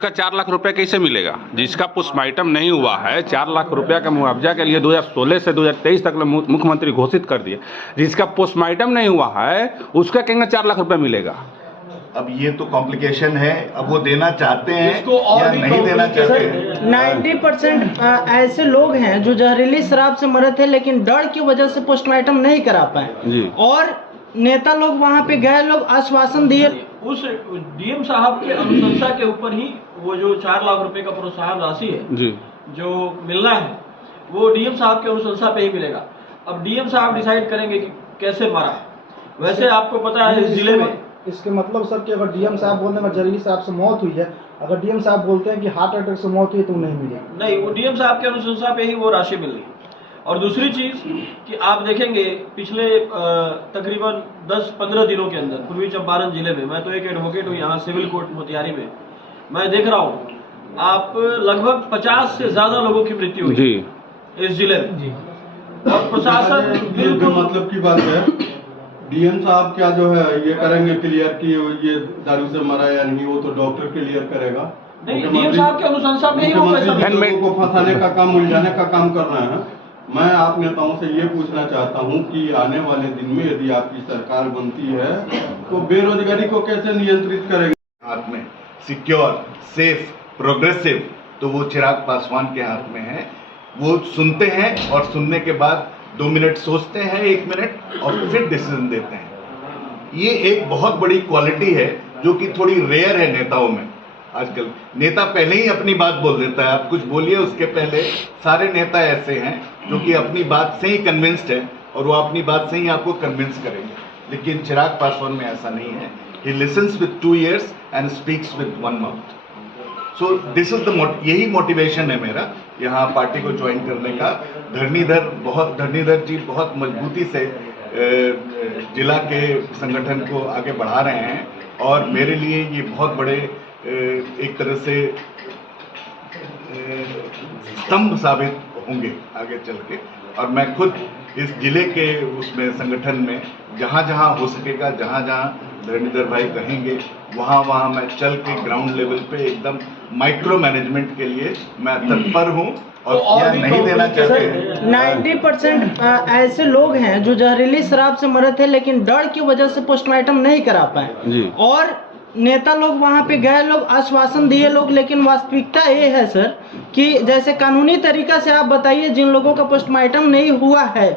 इसका 4 लाख रुपए कैसे मिलेगा? जिसका पोस्टमार्टम नहीं हुआ है, 4 लाख रुपया का मुआवजा के लिए 2016 से 2023 तक मुख्यमंत्री घोषित कर दिए। जिसका पोस्टमार्टम नहीं हुआ है उसका कहेंगे 4 लाख रुपया मिलेगा। अब ये तो कॉम्प्लिकेशन है, अब वो देना चाहते हैं या नहीं देना चाहते हैं। 90% ऐसे लोग हैं जो जहरीली शराब से मरे थे लेकिन डर की वजह से पोस्टमार्टम नहीं करा पाए, और नेता लोग वहाँ पे गए, लोग आश्वासन दिए। उस डीएम साहब के अनुशंसा के ऊपर ही वो जो 4 लाख रुपए का प्रोत्साहन राशि है जी जो मिलना है वो डीएम साहब के अनुशंसा पे ही मिलेगा। अब डीएम साहब डिसाइड करेंगे कि कैसे मरा है। वैसे आपको पता है इस जिले में, इसके मतलब सर कि अगर डीएम साहब बोलते हैं जहरीली शराब से मौत हुई है, अगर डीएम साहब बोलते हैं कि हार्ट अटैक से मौत हुई तो नहीं मिलेगी। नहीं, वो डीएम साहब के अनुशंसा पे ही वो राशि मिल रही है। और दूसरी चीज कि आप देखेंगे पिछले तकरीबन 10-15 दिनों के अंदर पूर्वी चंपारण जिले में, मैं तो एक एडवोकेट हूँ यहाँ सिविल कोर्ट मोतिहारी में, मैं देख रहा हूँ आप लगभग 50 से ज्यादा लोगों की मृत्यु हुई जी इस जिले में। और प्रशासन बिल्कुल मतलब की बात है, डीएम साहब क्या जो है ये करेंगे क्लियर कि ये दारू से मरा या नहीं, वो तो डॉक्टर क्लियर करेगा। नहीं, डीएम साहब के अनुशंसा पे ही वो पैसा लोगों को फंसाने का काम, उलझाने का काम कर रहे हैं। मैं आप नेताओं से ये पूछना चाहता हूँ कि आने वाले दिन में यदि आपकी सरकार बनती है तो बेरोजगारी को कैसे नियंत्रित करेंगे? हाथ में सिक्योर, सेफ, प्रोग्रेसिव तो वो चिराग पासवान के हाथ में है। वो सुनते हैं और सुनने के बाद 2 मिनट सोचते हैं, 1 मिनट, और फिर डिसीजन देते हैं। ये एक बहुत बड़ी क्वालिटी है जो कि थोड़ी रेयर है नेताओं में। आजकल नेता पहले ही अपनी बात बोल देता है, आप कुछ बोलिए उसके पहले। सारे नेता ऐसे हैं जो कि अपनी बात से ही कन्विंस्ड है और वो अपनी बात से ही आपको कन्विंस करेंगे, लेकिन चिराग पासवान में ऐसा नहीं है। ही lessons with 2 ears and speaks with 1 mouth। So this is the यही मोटिवेशन है मेरा यहाँ पार्टी को ज्वाइन करने का। धरणीधर जी बहुत मजबूती से जिला के संगठन को आगे बढ़ा रहे हैं और मेरे लिए ये बहुत बड़े एक तरह से स्तंभ साबित होंगे आगे चल के। और मैं खुद इस जिले के उसमें संगठन में जहाँ जहाँ हो सकेगा, जहाँ जहाँ धरणीधर भाई कहेंगे वहाँ मैं चल के ग्राउंड लेवल पे एकदम माइक्रो मैनेजमेंट के लिए मैं तत्पर हूँ और यह नहीं देना चाहते हैं। 90% ऐसे लोग हैं जो जहरीली शराब से मरे थे लेकिन डर की वजह से पोस्टमार्टम नहीं करा पाए, और नेता लोग वहाँ पे गए, लोग आश्वासन दिए लोग। लेकिन वास्तविकता ये है सर कि जैसे कानूनी तरीका से आप बताइए, जिन लोगों का पोस्टमार्टम नहीं हुआ है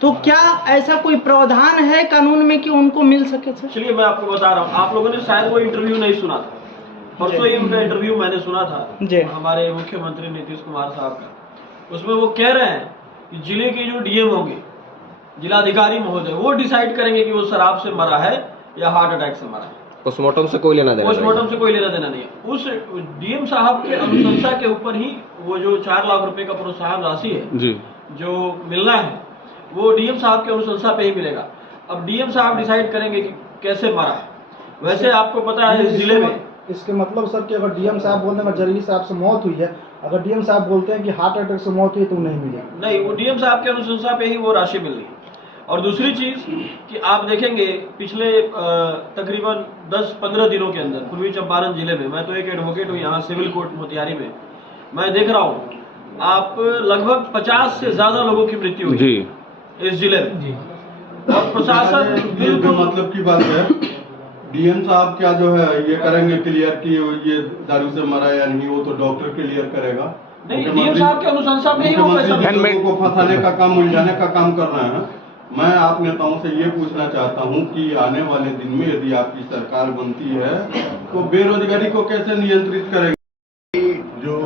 तो क्या ऐसा कोई प्रावधान है कानून में कि उनको मिल सके सर? चलिए मैं आपको बता रहा हूँ, आप लोगों ने शायद वो इंटरव्यू नहीं सुना था। परसों ही उनका इंटरव्यू मैंने सुना था हमारे मुख्यमंत्री नीतीश कुमार साहब का। उसमें वो कह रहे हैं कि जिले के जो डीएम होंगे, जिलाधिकारी महोदय, वो डिसाइड करेंगे कि वो शराब से मरा है या हार्ट अटैक से मरा है। पोस्टमार्टम से कोई लेना देना नहीं है। उस डीएम साहब के अनुशंसा के ऊपर ही वो जो 4 लाख रुपए का प्रोत्साहन राशि है जो मिलना है वो डीएम साहब के अनुशंसा पे ही मिलेगा। अब डीएम साहब डिसाइड करेंगे कि कैसे मरा है। वैसे आपको पता है इस जिले में, इसके मतलब सर कि अगर डीएम साहब बोलते हैं जहरीली शराब से मौत हुई है, अगर डीएम साहब बोलते हैं कि हार्ट अटैक से मौत हुई तो नहीं मिलेगी। नहीं, वो डीएम साहब के अनुशंसा पे ही वो राशि मिल रही है। और दूसरी चीज कि आप देखेंगे पिछले तकरीबन 10-15 दिनों के अंदर पूर्वी चंपारण जिले में, मैं तो एक एडवोकेट हूँ यहाँ सिविल कोर्ट मोतिहारी में, मैं देख रहा हूँ आप लगभग 50 से ज्यादा लोगों की मृत्यु हुई इस जिले में। और प्रशासन बिल्कुल मतलब की बात है, डीएम साहब क्या जो है ये करेंगे क्लियर कि ये दारू से मरा या नहीं, वो तो डॉक्टर क्लियर करेगा। नहीं, डीएम साहब के अनुशंसा पे ही वो पैसा लोगों को फंसाने का काम, उलझाने का काम कर रहे हैं। मैं आप नेताओं से ये पूछना चाहता हूँ कि आने वाले दिन में यदि आपकी सरकार बनती है तो बेरोजगारी को कैसे नियंत्रित करेंगे? जो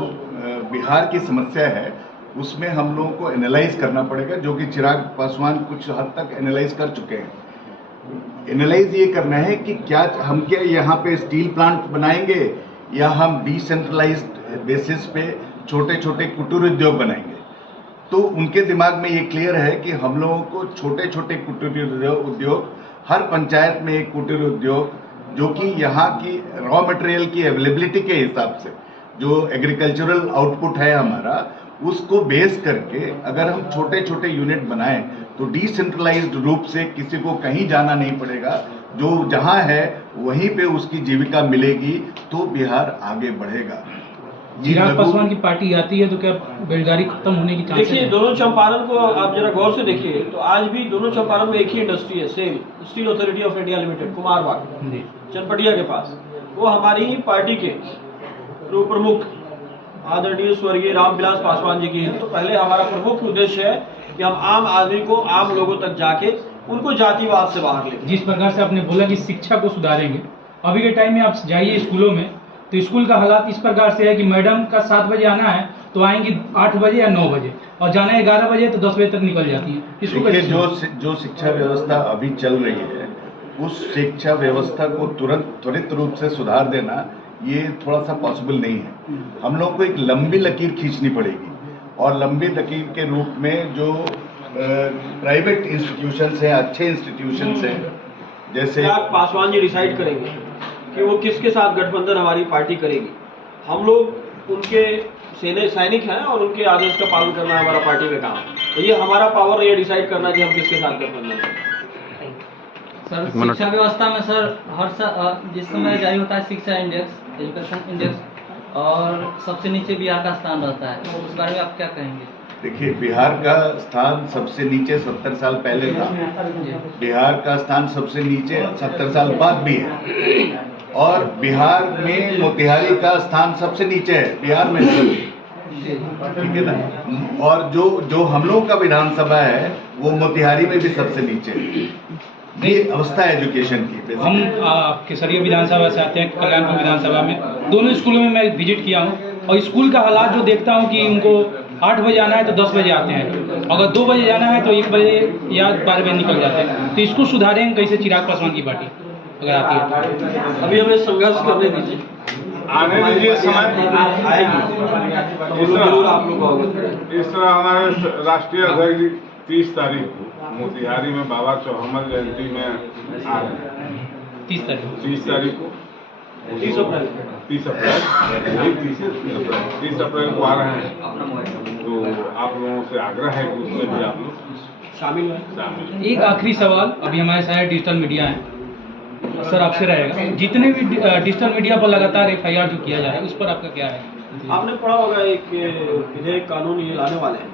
बिहार की समस्या है उसमें हम लोगों को एनालाइज करना पड़ेगा, जो कि चिराग पासवान कुछ हद तक एनालाइज कर चुके हैं। एनालाइज ये करना है कि हम क्या यहाँ पे स्टील प्लांट बनाएंगे या हम डिसेंट्रलाइज्ड बेसिस पे छोटे छोटे कुटीर उद्योग बनाएंगे। तो उनके दिमाग में ये क्लियर है कि हम लोगों को छोटे छोटे कुटीर उद्योग, हर पंचायत में एक कुटीर उद्योग जो कि यहाँ की रॉ मटेरियल की अवेलेबिलिटी के हिसाब से जो एग्रीकल्चरल आउटपुट है हमारा उसको बेस करके अगर हम छोटे छोटे यूनिट बनाएं तो डिसेंट्रलाइज्ड रूप से किसी को कहीं जाना नहीं पड़ेगा, जो जहां है वहीं पे उसकी जीविका मिलेगी, तो बिहार आगे बढ़ेगा। चिराग पासवान की पार्टी आती है तो क्या बेरोजगारी खत्म होने की चांसेस देखिए, है? दोनों चंपारण को आप जरा गौर से देखिए तो आज भी दोनों चंपारण में एक ही इंडस्ट्री है, SAIL steel authority of India limited, Kumarbagh जी। चनपटिया के पास। वो हमारी ही पार्टी के प्रमुख आदरणीय स्वर्गीय रामविलास पासवान जी की है। तो पहले हमारा प्रमुख उद्देश्य है कि हम आम आदमी को, आम लोगों तक जाके उनको जातिवाद से बाहर ले। जिस प्रकार से आपने बोला कि शिक्षा को सुधारेंगे, अभी के टाइम में आप जाइए स्कूलों में तो स्कूल का हालात इस प्रकार से है कि मैडम का 7 बजे आना है तो आएंगी 8 बजे या 9 बजे, और जाना है 11 बजे तो 10 बजे तक निकल जाती है। इसको देखिए, कैसे जो शिक्षा व्यवस्था अभी चल रही है, उस शिक्षा व्यवस्था को त्वरित रूप से सुधार देना ये थोड़ा सा पॉसिबल नहीं है। हम लोग को एक लंबी लकीर खींचनी पड़ेगी, और लंबी लकीर के रूप में जो प्राइवेट इंस्टीट्यूशंस हैं, अच्छे इंस्टीट्यूशंस हैं, जैसे चिराग पासवान जी डिसाइड करेंगे कि वो किसके साथ गठबंधन हमारी पार्टी करेगी। हम लोग उनके सैनिक हैं और उनके आदेश का पालन करना हमारा पार्टी का काम है। तो ये हमारा पावर ये डिसाइड करना कि हम किसके साथ गठबंधन करें। सर, शिक्षा व्यवस्था में सर जिस समय जारी होता है शिक्षा इंडेक्स, एजुकेशन इंडेक्स, और सबसे नीचे बिहार का स्थान रहता है, तो उस बारे में आप क्या कहेंगे? देखिए, बिहार का स्थान सबसे नीचे 70 साल पहले था, बिहार का स्थान सबसे नीचे 70 साल बाद भी है, और बिहार में मोतिहारी का स्थान सबसे नीचे है बिहार में, ठीक है ना। और जो हम लोग का विधानसभा है वो मोतिहारी में भी सबसे नीचे है। ये अवस्था है एजुकेशन की। हम केसरिया विधानसभा से आते हैं, कल्याणपुर विधानसभा में दोनों स्कूलों में मैं विजिट किया हूँ, और स्कूल का हालात जो देखता हूँ कि उनको 8 बजे आना है तो 10 बजे आते हैं, अगर 2 बजे जाना है तो 1 बजे या 12 बजे निकल जाते हैं। तो इसको सुधारेंगे कैसे चिराग पासवान की पार्टी अगर आती है? अभी हमें संघर्ष करने दीजिए, आने दीजिए, समय आएगी तो हम लोग जरूर आप लोग को अवगत करेंगे। इस तरह हमारे राष्ट्रीय अध्यक्ष जी 30 तारीख को मोतिहारी में बाबा चौहमल जयंती में आ रहे हैं। 30 तारीख 30 तारीख को 30 अप्रैल 30 अप्रैल को आ रहे हैं। तो आप लोगों से आग्रह है कि उसमें भी आप लोग शामिल हैं। शामिल। एक आखिरी सवाल, अभी हमारे सारे डिजिटल मीडिया हैं सर, आपसे रहेगा, जितने भी डिजिटल मीडिया पर लगातार FIR जो किया जा रहा है उस पर आपका क्या है? आपने पढ़ा होगा एक विधेयक कानून ये लाने वाले हैं,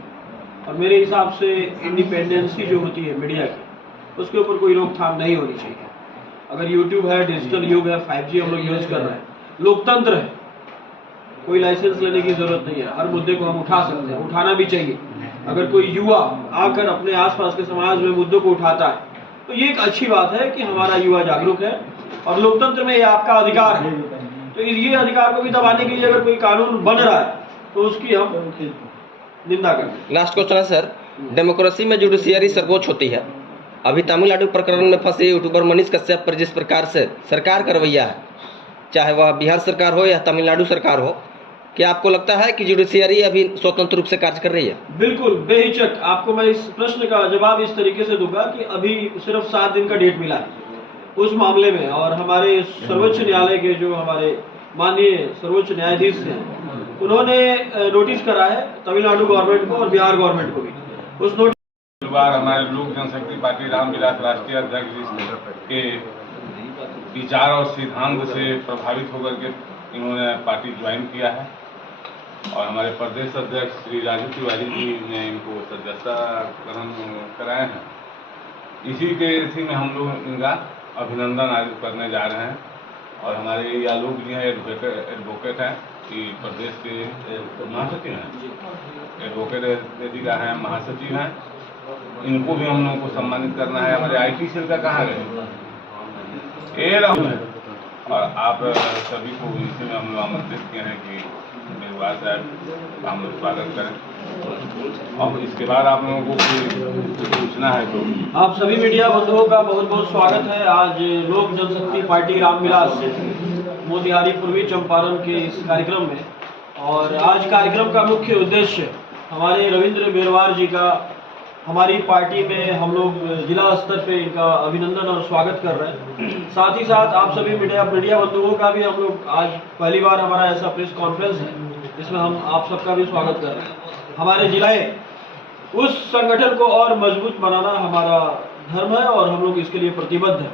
और मेरे हिसाब से इंडिपेंडेंसी जो होती है मीडिया की, उसके ऊपर कोई रोकथाम नहीं होनी चाहिए। अगर यूट्यूब है, डिजिटल युग है, 5G हम लोग यूज कर रहे हैं, लोकतंत्र है, कोई लाइसेंस लेने की जरूरत नहीं है, हर मुद्दे को हम उठा सकते हैं, उठाना भी चाहिए। अगर कोई युवा आकर अपने आसपास के समाज में मुद्दों को उठाता है तो ये एक अच्छी बात है कि हमारा युवा जागरूक है, और लोकतंत्र में ये आपका अधिकार है। तो ये अधिकार को भी दबाने के लिए अगर कोई कानून बन रहा है तो उसकी हम निंदा करें। लास्ट क्वेश्चन है सर, डेमोक्रेसी में जुडिशियरी सर्वोच्च होती है। अभी तमिलनाडु प्रकरण में फंसे यूट्यूबर मनीष कश्यप पर जिस प्रकार से सरकार का रवैया है, चाहे वह बिहार सरकार हो या तमिलनाडु सरकार हो, क्या आपको लगता है कि जुडिशियरी अभी स्वतंत्र रूप से कार्य कर रही है? बिल्कुल बेहिचक आपको मैं इस प्रश्न का जवाब इस तरीके से दूंगा कि अभी सिर्फ 7 दिन का डेट मिला है उस मामले में, और हमारे सर्वोच्च न्यायालय के जो हमारे माननीय सर्वोच्च न्यायाधीश हैं, उन्होंने नोटिस करा है तमिलनाडु गवर्नमेंट को और बिहार गवर्नमेंट को भी। उस नोटिस बार हमारे लोक जनशक्ति पार्टी रामविलास राष्ट्रीय अध्यक्ष जी के विचार और सिद्धांत से प्रभावित होकर के इन्होंने पार्टी ज्वाइन किया है, और हमारे प्रदेश अध्यक्ष श्री राजू तिवारी जी ने इनको सदस्यता ग्रहण कराए हैं। इसी के इसी में हम लोग इनका अभिनंदन आज करने जा रहे हैं। और हमारे आलोक जी हैं, एडवोकेट हैं, कि प्रदेश के महासचिव हैं, एडवोकेट जी का हैं, महासचिव हैं, इनको भी हम लोगों को सम्मानित करना है। हमारे IT सेल का कहाँ गए ये रहा है, और आप सभी को इसी में हम लोग आमंत्रित किए हैं कि मेहरबान साहब हम लोग स्वागत करें। और इसके बाद आप लोगों को कोई पूछना है तो आप सभी मीडिया बंधुओं का बहुत बहुत स्वागत है आज लोक जनशक्ति पार्टी रामविलास मोतिहारी पूर्वी चंपारण के इस कार्यक्रम में। और आज कार्यक्रम का मुख्य उद्देश्य हमारे रविंद्र बेरवार जी का हमारी पार्टी में हम लोग जिला स्तर पे इनका अभिनंदन और स्वागत कर रहे हैं। साथ ही साथ आप सभी मीडिया बंधुओं का भी हम लोग आज पहली बार हमारा ऐसा प्रेस कॉन्फ्रेंस है इसमें हम आप सबका भी स्वागत कर रहे हैं। हमारे जिले उस संगठन को और मजबूत बनाना हमारा धर्म है और हम लोग इसके लिए प्रतिबद्ध हैं।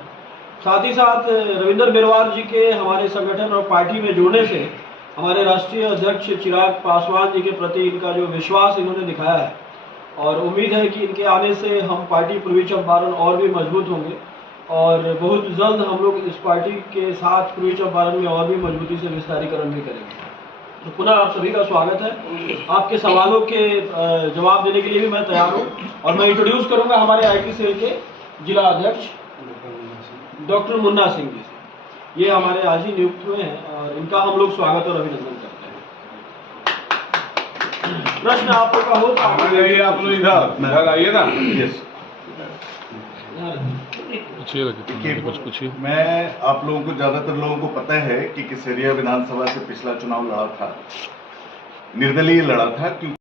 साथ ही साथ रविंदर बिरवार जी के हमारे संगठन और पार्टी में जुड़ने से हमारे राष्ट्रीय अध्यक्ष चिराग पासवान जी के प्रति इनका जो विश्वास इन्होंने दिखाया है और उम्मीद है कि इनके आने से हम पार्टी पूर्वी चंपारण और भी मजबूत होंगे और बहुत जल्द हम लोग इस पार्टी के साथ पूर्वी चंपारण में और भी मजबूती से विस्तारीकरण भी करेंगे। तो पुनः आप सभी का स्वागत है। आपके सवालों के जवाब देने के लिए भी मैं तैयार हूँ और मैं इंट्रोड्यूस करूंगा हमारे आईटी सेल के जिला अध्यक्ष डॉक्टर मुन्ना सिंह जी। ये हमारे आज ही नियुक्त हुए हैं और इनका हम लोग स्वागत और अभिनंदन करते हैं। प्रश्न आप लोग का हो तो आप लोग इधर आइए ना। यस, देखिए, मैं आप लोगों को, ज्यादातर लोगों को पता है कि किसरिया विधानसभा से पिछला चुनाव लड़ा था, निर्दलीय लड़ा था, क्योंकि